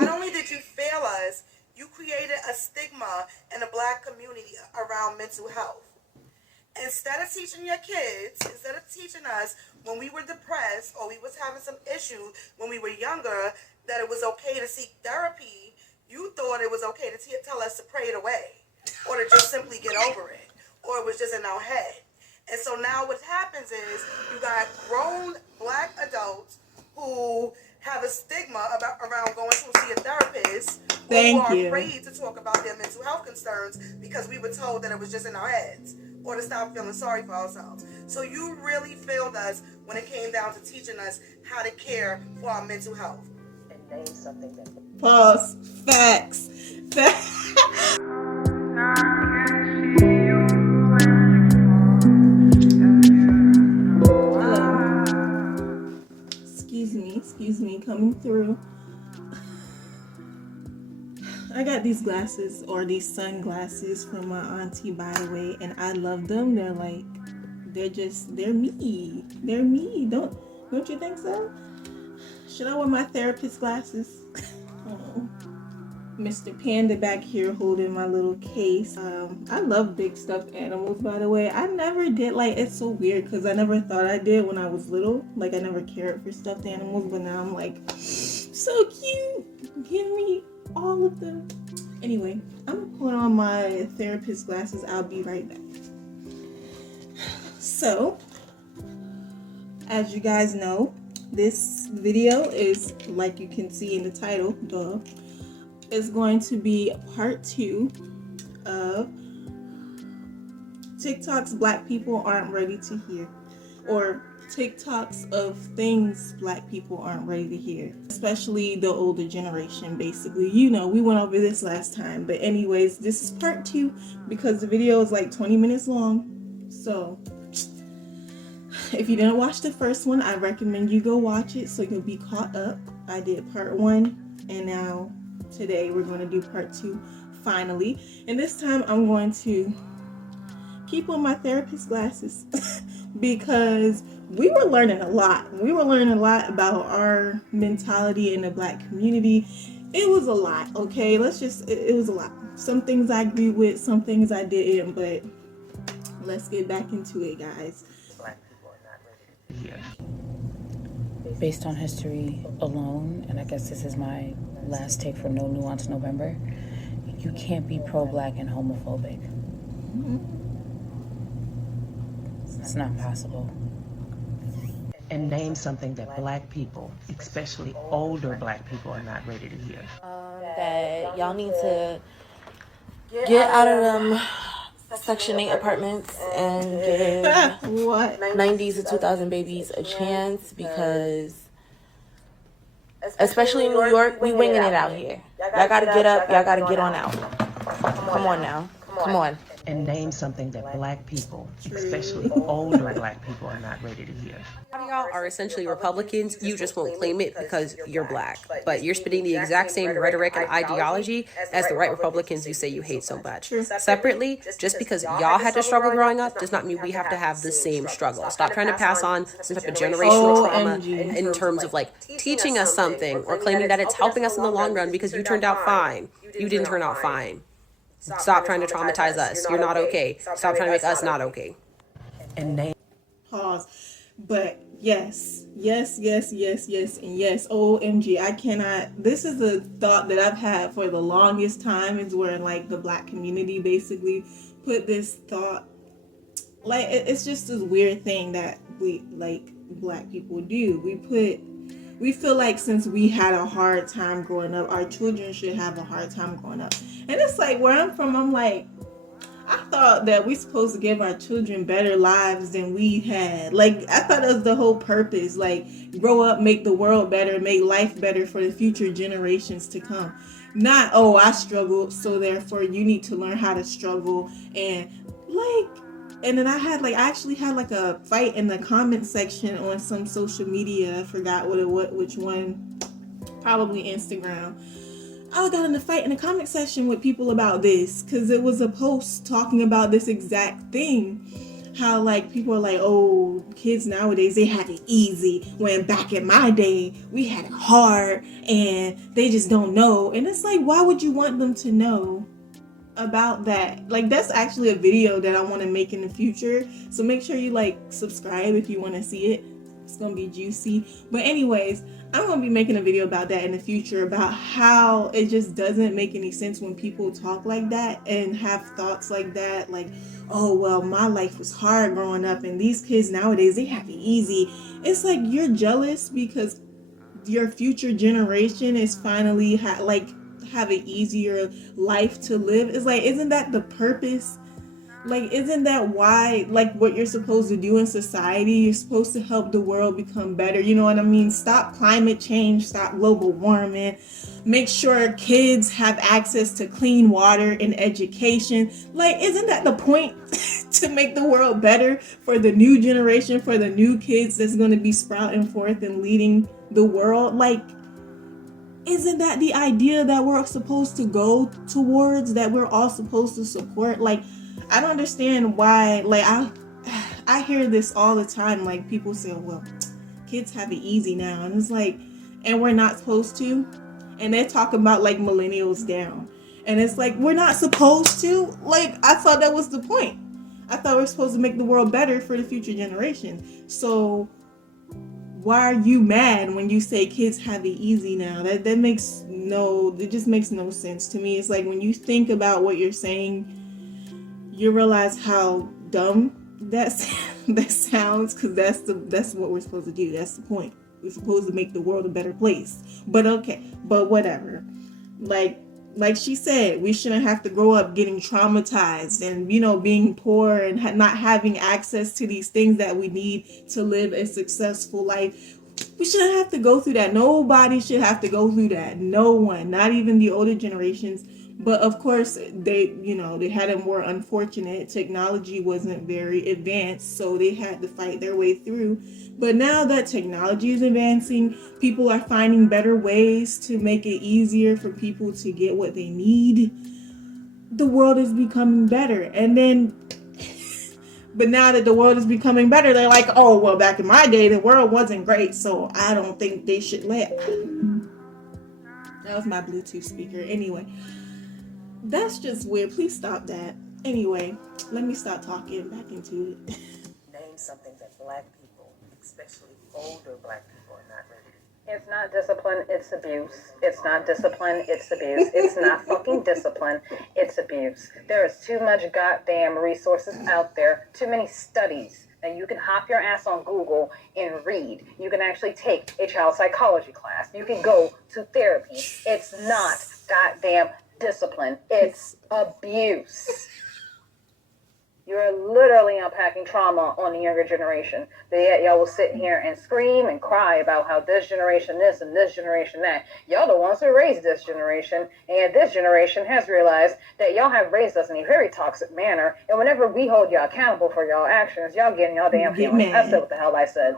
Not only did you fail us, you created a stigma in the Black community around mental health. Instead of teaching your kids, instead of teaching us when we were depressed or we was having some issues when we were younger that it was okay to seek therapy, you thought it was okay to tell us to pray it away or to just simply get over it, or it was just in our head. And so now what happens is you got grown Black adults who have a stigma around going to see a therapist, who are afraid to talk about their mental health concerns because we were told that it was just in our heads, or to stop feeling sorry for ourselves. So you really failed us when it came down to teaching us how to care for our mental health. And name something that... Pause. Facts. Excuse me, coming through. I got these glasses, or these sunglasses, from my auntie, by the way, and I love them. They're me. They're me. Don't you think so? Should I wear my therapist glasses? Oh. Mr. Panda back here holding my little case. I love big stuffed animals, by the way. I never did, it's so weird because I never thought I did when I was little. I never cared for stuffed animals, but now I'm so cute. Give me all of them. Anyway, I'm gonna put on my therapist glasses. I'll be right back. So, as you guys know, this video is, like you can see in the title, is going to be part 2 of TikToks Black people aren't ready to hear, or TikToks of things Black people aren't ready to hear, especially the older generation. Basically, we went over this last time, but anyways, this is part 2 because the video is 20 minutes long. So if you didn't watch the first one, I recommend you go watch it so you'll be caught up. I did part 1, and now today we're going to do part 2 finally, and this time I'm going to keep on my therapist glasses because we were learning a lot about our mentality in the Black community. It was a lot, okay? It was a lot. Some things I agree with, some things I didn't, but let's get back into it, guys. Black people are not ready to hear. Based on history alone, and I guess this is my last take for No Nuance November, you can't be pro-Black and homophobic. It's not possible. And name something that Black people, especially older Black people, are not ready to hear. That y'all need to get out of them Section 8 apartments and give 90s to 2000 babies a chance, because especially in New York, we winging it out here. Y'all gotta get up, y'all gotta get on out. Come on now. Come on. And name something that Black people, especially older Black people, are not ready to hear. A lot of y'all are essentially Republicans. You just won't claim it because you're Black. But you're spitting the exact same rhetoric and ideology as the right Republicans you say you hate so much. Separately, just because y'all had to struggle growing up does not mean we have to have the same struggle. Stop trying to pass on some type of generational trauma in terms of teaching us something or claiming that it's helping us in the long run because you turned out fine. You didn't turn out fine. Stop trying to traumatize us. You're not okay. Stop trying to make us not okay. And name. Pause. But yes, and yes. OMG, I cannot. This is a thought that I've had for the longest time, is where the Black community basically put this thought. It's just this weird thing that we, Black people do. We feel like since we had a hard time growing up, our children should have a hard time growing up. And it's where I'm from, I'm I thought that we're supposed to give our children better lives than we had. I thought that was the whole purpose. Grow up, make the world better, make life better for the future generations to come. Not, oh, I struggled, so therefore you need to learn how to struggle. And then I actually had a fight in the comment section on some social media. I forgot which one, probably Instagram. I got in a fight in the comment section with people about this because it was a post talking about this exact thing. how like people are like, oh, kids nowadays they have it easy, when back in my day we had it hard and they just don't know. And it's like, why would you want them to know about that? Like, that's actually a video that I want to make in the future, so make sure you like subscribe if you want to see it. It's gonna be juicy. But anyways, I'm gonna be making a video about that in the future, about how it just doesn't make any sense when people talk like that and have thoughts like that, like, oh well, my life was hard growing up and these kids nowadays they have it easy. It's like, you're jealous because your future generation is finally have an easier life to live. It's like, isn't that the purpose? Like, isn't that why, like, what you're supposed to do in society? You're supposed to help the world become better. You know what I mean? Stop climate change, stop global warming, make sure kids have access to clean water and education. Like, isn't that the point? To make the world better for the new generation, for the new kids that's going to be sprouting forth and leading the world? Like, isn't that the idea that we're supposed to go towards, that we're all supposed to support? Like, I don't understand why, like, I hear this all the time, like, people say, well, kids have it easy now, and it's like, and we're not supposed to, and they talk about, like, millennials down, and it's like, we're not supposed to? Like, I thought that was the point. I thought we were supposed to make the world better for the future generation. So why are you mad when you say kids have it easy now? It just makes no sense to me. It's like, when you think about what you're saying, you realize how dumb that sounds, because that's what we're supposed to do. That's the point. We're supposed to make the world a better place. But okay, but whatever. Like she said, we shouldn't have to grow up getting traumatized and, being poor and not having access to these things that we need to live a successful life. We shouldn't have to go through that. Nobody should have to go through that. No one, not even the older generations. But of course, they had it more unfortunate. Technology wasn't very advanced, so they had to fight their way through. But now that technology is advancing, people are finding better ways to make it easier for people to get what they need. The world is becoming better. And then, but now that the world is becoming better, they're like, oh, well, back in my day, the world wasn't great, so I don't think they should let. That was my Bluetooth speaker. Anyway. That's just weird. Please stop that. Anyway, let me stop talking back into it. Name something that black people, especially older black people, are not ready to do. It's not discipline, it's abuse. It's not discipline, it's abuse. It's not fucking discipline, it's abuse. There is too much goddamn resources out there, too many studies. And you can hop your ass on Google and read. You can actually take a child psychology class. You can go to therapy. It's not goddamn discipline, it's abuse. You're literally unpacking trauma on the younger generation, but yet y'all will sit here and scream and cry about how this generation this and this generation that. Y'all the ones who raised this generation, and this generation has realized that y'all have raised us in a very toxic manner, and whenever we hold y'all accountable for y'all actions, y'all getting y'all damn feelings. I said what the hell I said.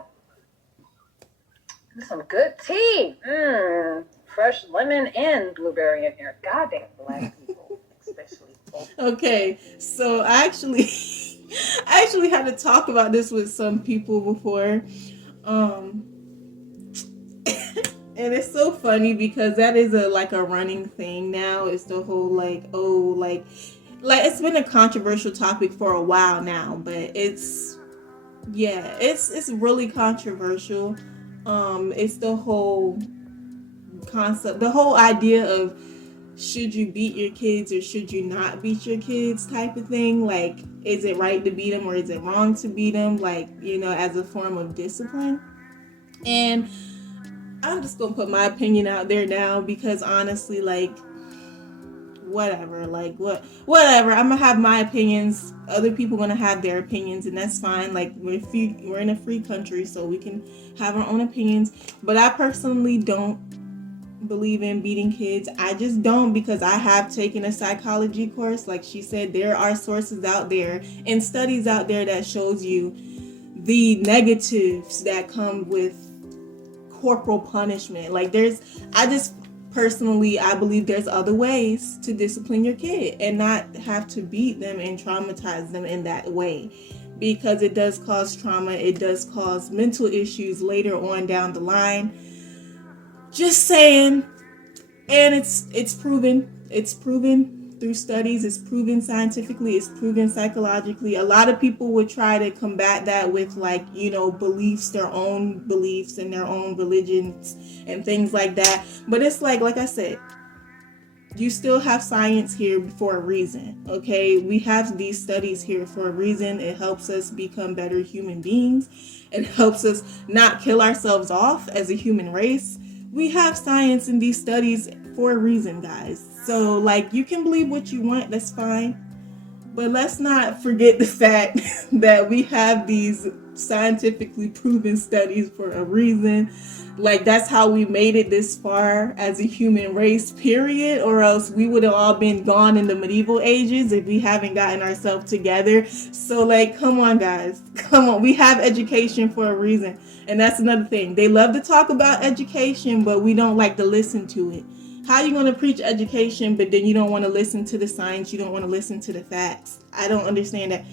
Some good tea. Fresh lemon and blueberry in here. Goddamn black people, especially. Okay, so I actually had to talk about this with some people before, and it's so funny because that is a running thing now. It's the whole it's been a controversial topic for a while now, but it's really controversial. It's the whole concept, the whole idea of should you beat your kids or should you not beat your kids type of thing. Like, is it right to beat them or is it wrong to beat them? Like, as a form of discipline. And I'm just gonna put my opinion out there now because honestly, whatever. I'm gonna have my opinions. Other people gonna have their opinions, and that's fine. We're in a free country, so we can have our own opinions. But I personally don't believe in beating kids. I just don't, because I have taken a psychology course. Like she said, there are sources out there and studies out there that shows you the negatives that come with corporal punishment. I believe there's other ways to discipline your kid and not have to beat them and traumatize them in that way. because it does cause trauma. It does cause mental issues later on down the line. Just saying. And it's proven. It's proven through studies. It's proven scientifically. It's proven psychologically. A lot of people would try to combat that with, like, you know, beliefs, their own beliefs and their own religions and things like that. But it's like I said, you still have science here for a reason, okay? We have these studies here for a reason. It helps us become better human beings. It helps us not kill ourselves off as a human race. We have science in these studies for a reason, guys. So, like, you can believe what you want, that's fine. But let's not forget the fact that we have these scientifically proven studies for a reason. Like, that's how we made it this far as a human race, period. Or else we would have all been gone in the medieval ages if we haven't gotten ourselves together. So, like, come on, guys. Come on. We have education for a reason. And that's another thing. They love to talk about education, but we don't like to listen to it. How are you going to preach education, but then you don't want to listen to the science? You don't want to listen to the facts? I don't understand that.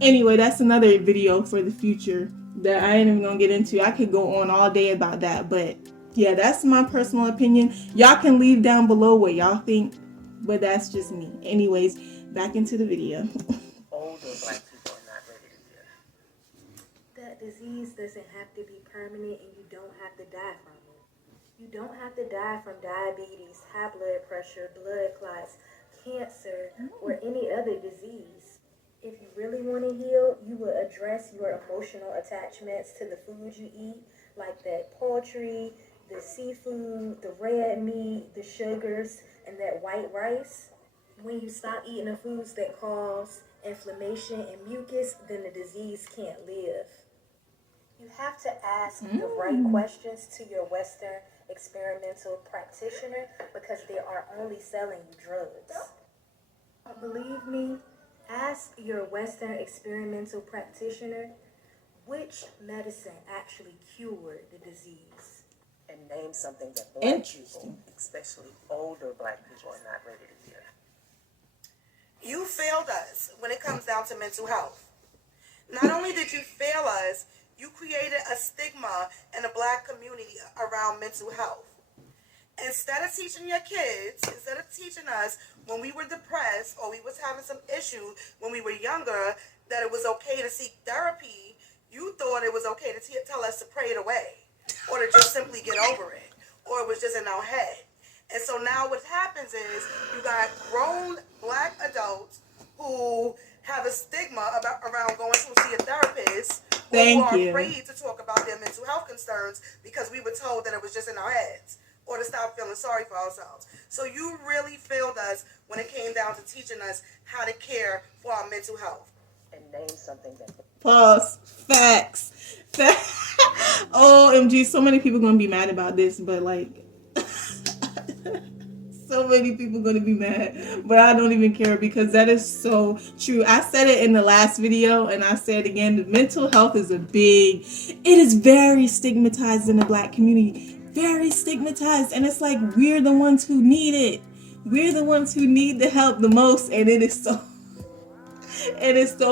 Anyway, that's another video for the future that I ain't even going to get into. I could go on all day about that. But yeah, that's my personal opinion. Y'all can leave down below what y'all think, but that's just me. Anyways, back into the video. Older black people are not ready to live. That disease doesn't have to be permanent, and you don't have to die from it. You don't have to die from diabetes, high blood pressure, blood clots, cancer, or any other disease. If you really want to heal, you will address your emotional attachments to the foods you eat, like that poultry, the seafood, the red meat, the sugars, and that white rice. When you stop eating the foods that cause inflammation and mucus, then the disease can't live. You have to ask the right questions to your Western experimental practitioner, because they are only selling you drugs. Believe me, ask your Western experimental practitioner which medicine actually cured the disease. And name something that black people, especially older black people, are not ready to hear. You failed us when it comes down to mental health. Not only did you fail us, you created a stigma in the black community around mental health. Instead of teaching your kids, instead of teaching us when we were depressed or we was having some issues when we were younger, that it was okay to seek therapy, you thought it was okay to tell us to pray it away or to just simply get over it, or it was just in our head. And so now what happens is you got grown black adults who have a stigma around going to see a therapist, who are afraid to talk about their mental health concerns because we were told that it was just in our heads, or to stop feeling sorry for ourselves. So you really failed us when it came down to teaching us how to care for our mental health. And name something that... Pause. Facts. OMG, so many people going to be mad about this, but like... so many people going to be mad, but I don't even care, because that is so true. I said it in the last video, and I said again, the mental health is it is very stigmatized in the black community. Very stigmatized, and it's like we're the ones who need it. We're the ones who need the help the most, and it is so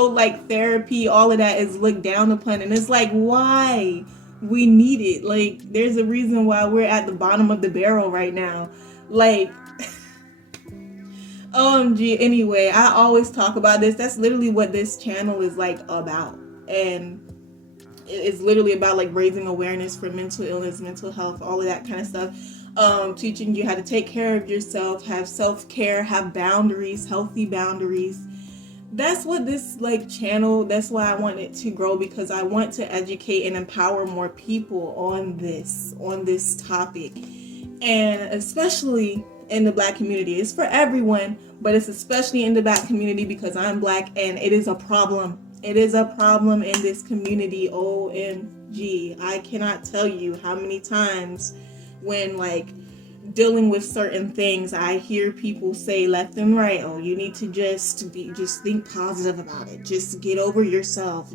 like therapy, all of that is looked down upon, and it's like, why? We need it. Like, there's a reason why we're at the bottom of the barrel right now. Like, OMG. Anyway, I always talk about this. That's literally what this channel is like about, and it's literally about like raising awareness for mental illness, mental health, all of that kind of stuff. Teaching you how to take care of yourself, have self-care, have boundaries, healthy boundaries. That's what this like channel, that's why I want it to grow, because I want to educate and empower more people on this topic. And especially in the black community. It's for everyone, but it's especially in the black community because I'm black, and it is a problem. It is a problem in this community. OMG. I cannot tell you how many times when like dealing with certain things, I hear people say left and right, oh, you need to just think positive about it. Just get over yourself.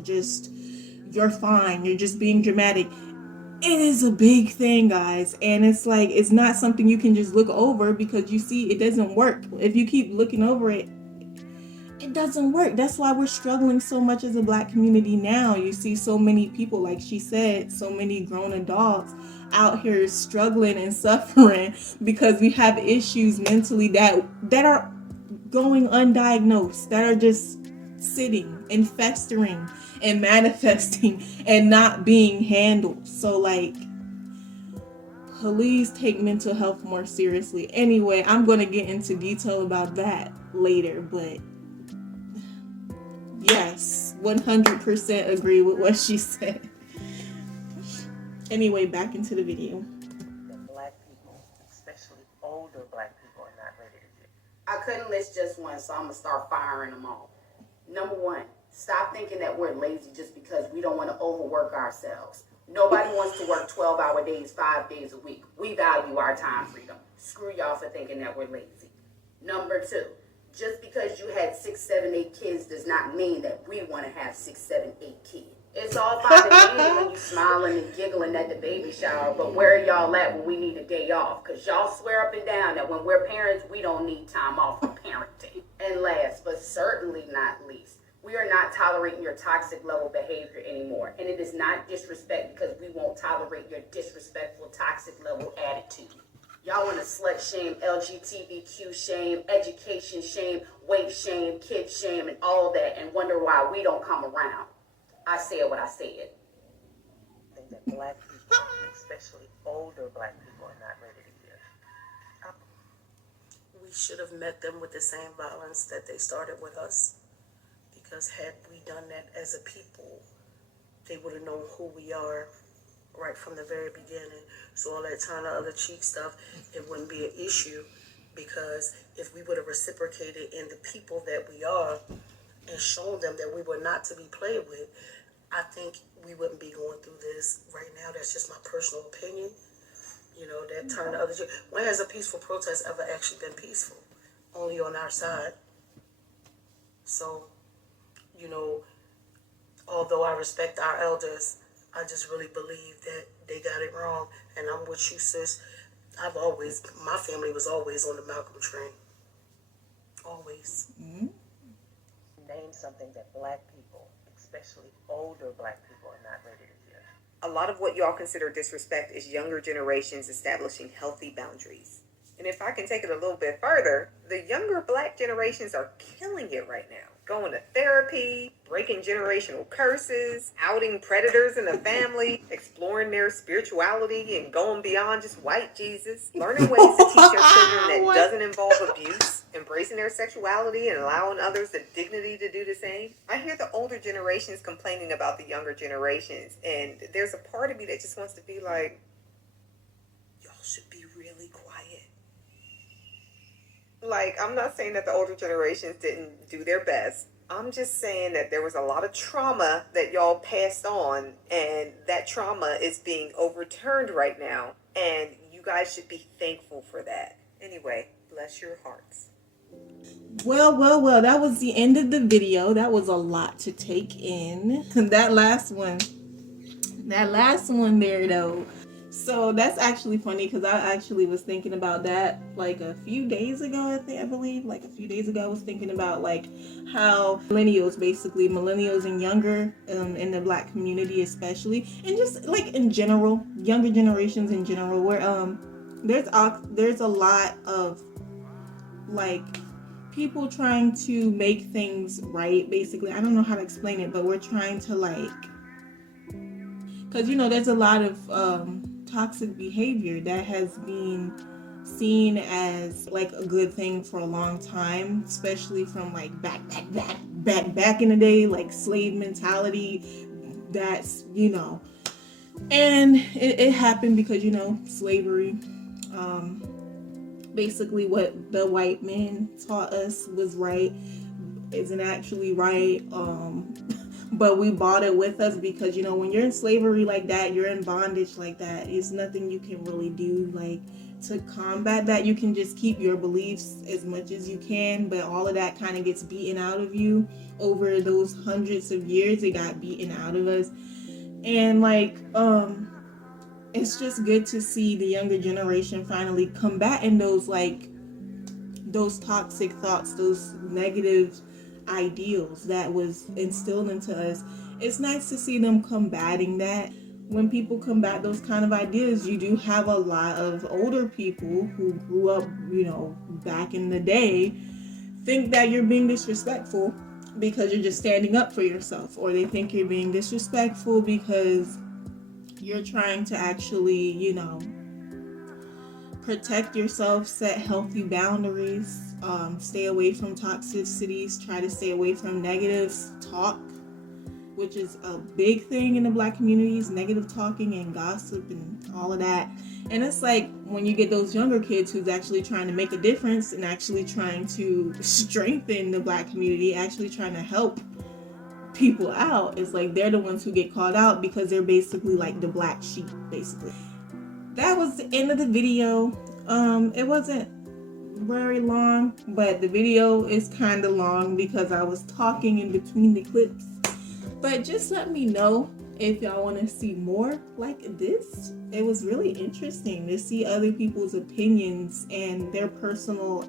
You're fine. You're just being dramatic. It is a big thing, guys, and it's like, it's not something you can just look over, because you see it doesn't work. If you keep looking over it, it it doesn't work. That's why we're struggling so much as a Black community now. You see so many people, like she said, so many grown adults out here struggling and suffering because we have issues mentally that are going undiagnosed, that are just sitting and festering and manifesting and not being handled. So like, please take mental health more seriously. Anyway, I'm going to get into detail about that later, but yes, 100% agree with what she said. Anyway, back into the video. That Black people, especially older Black people, are not ready to do. I couldn't list just one, so I'm going to start firing them all. Number one, stop thinking that we're lazy just because we don't want to overwork ourselves. Nobody wants to work 12-hour days, 5 days a week. We value our time freedom. Screw y'all for thinking that we're lazy. Number two, just because you had 6, 7, 8 kids does not mean that we want to have 6, 7, 8 kids. It's all fine and dandy when you smiling and giggling at the baby shower, but where are y'all at when we need a day off? Because y'all swear up and down that when we're parents, we don't need time off from parenting. And last, but certainly not least, we are not tolerating your toxic level behavior anymore. And it is not disrespect because we won't tolerate your disrespectful toxic level attitude. Y'all want to slut shame, LGBTQ shame, education shame, weight shame, kid shame, and all that, and wonder why we don't come around. I said what I said. I think that Black people, especially older Black people, are not ready to give. We should have met them with the same violence that they started with us. Because had we done that as a people, they would have known who we are right from the very beginning. So all that turn the other cheek stuff, it wouldn't be an issue. Because if we would have reciprocated in the people that we are and shown them that we were not to be played with, I think we wouldn't be going through this right now. That's just my personal opinion. You know, that turn the other cheek. When has a peaceful protest ever actually been peaceful? Only on our side. So, you know, although I respect our elders, I just really believe that they got it wrong. And I'm with you, sis. My family was always on the Malcolm train. Always. Mm-hmm. Name something that Black people, especially older Black people, are not ready to give. A lot of what y'all consider disrespect is younger generations establishing healthy boundaries. And if I can take it a little bit further, the younger Black generations are killing it right now. Going to therapy, breaking generational curses, outing predators in the family, exploring their spirituality and going beyond just white Jesus, learning ways to teach their children that doesn't involve abuse, embracing their sexuality and allowing others the dignity to do the same. I hear the older generations complaining about the younger generations, and there's a part of me that just wants to be like, y'all should be really quiet. Like, I'm not saying that the older generations didn't do their best. I'm just saying that there was a lot of trauma that y'all passed on, and that trauma is being overturned right now, and you guys should be thankful for that. Anyway, bless your hearts. Well, that was the end of the video. That was a lot to take in. That last one there, though. So that's actually funny because I actually was thinking about that like a few days ago. I believe like a few days ago I was thinking about like how millennials and younger in the Black community especially, and just like in general, younger generations in general, where there's a lot of like people trying to make things right. Basically, I don't know how to explain it, but we're trying to like, because you know there's a lot of toxic behavior that has been seen as like a good thing for a long time, especially from like back in the day, like slave mentality. That's, you know, and it happened because, you know, slavery, basically what the white man taught us was right isn't actually right. But we bought it with us because, you know, when you're in slavery like that, you're in bondage like that, it's nothing you can really do like to combat that. You can just keep your beliefs as much as you can, but all of that kind of gets beaten out of you over those hundreds of years. It got beaten out of us. And like it's just good to see the younger generation finally combating those toxic thoughts, those negative ideals that was instilled into us. It's nice to see them combating that. When people combat those kind of ideas, you do have a lot of older people who grew up, back in the day, think that you're being disrespectful because you're just standing up for yourself, or they think you're being disrespectful because you're trying to actually, protect yourself, set healthy boundaries, stay away from toxicities, try to stay away from negative talk, which is a big thing in the Black communities, negative talking and gossip and all of that. And it's like when you get those younger kids who's actually trying to make a difference and actually trying to strengthen the Black community, actually trying to help people out, it's like they're the ones who get called out because they're basically like the black sheep, basically. That was the end of the video. It wasn't very long, but the video is kind of long because I was talking in between the clips. But just let me know if y'all want to see more like this. It was really interesting to see other people's opinions and their personal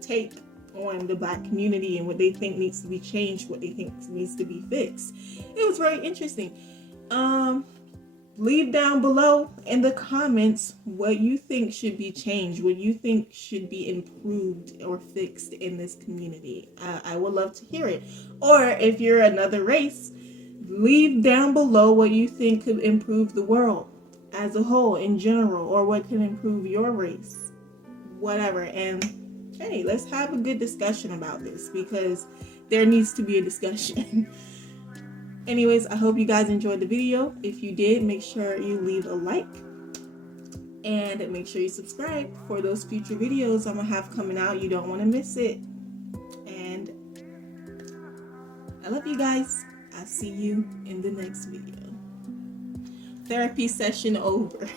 take on the Black community and what they think needs to be changed, what they think needs to be fixed. It was very interesting. Leave down below in the comments what you think should be changed, what you think should be improved or fixed in this community. I would love to hear it. Or if you're another race, leave down below what you think could improve the world as a whole in general, or what can improve your race, whatever. And hey, let's have a good discussion about this because there needs to be a discussion. Anyways, I hope you guys enjoyed the video. If you did, make sure you leave a like and make sure you subscribe for those future videos I'm gonna have coming out. You don't want to miss it. And I love you guys. I'll see you in the next video. Therapy session over.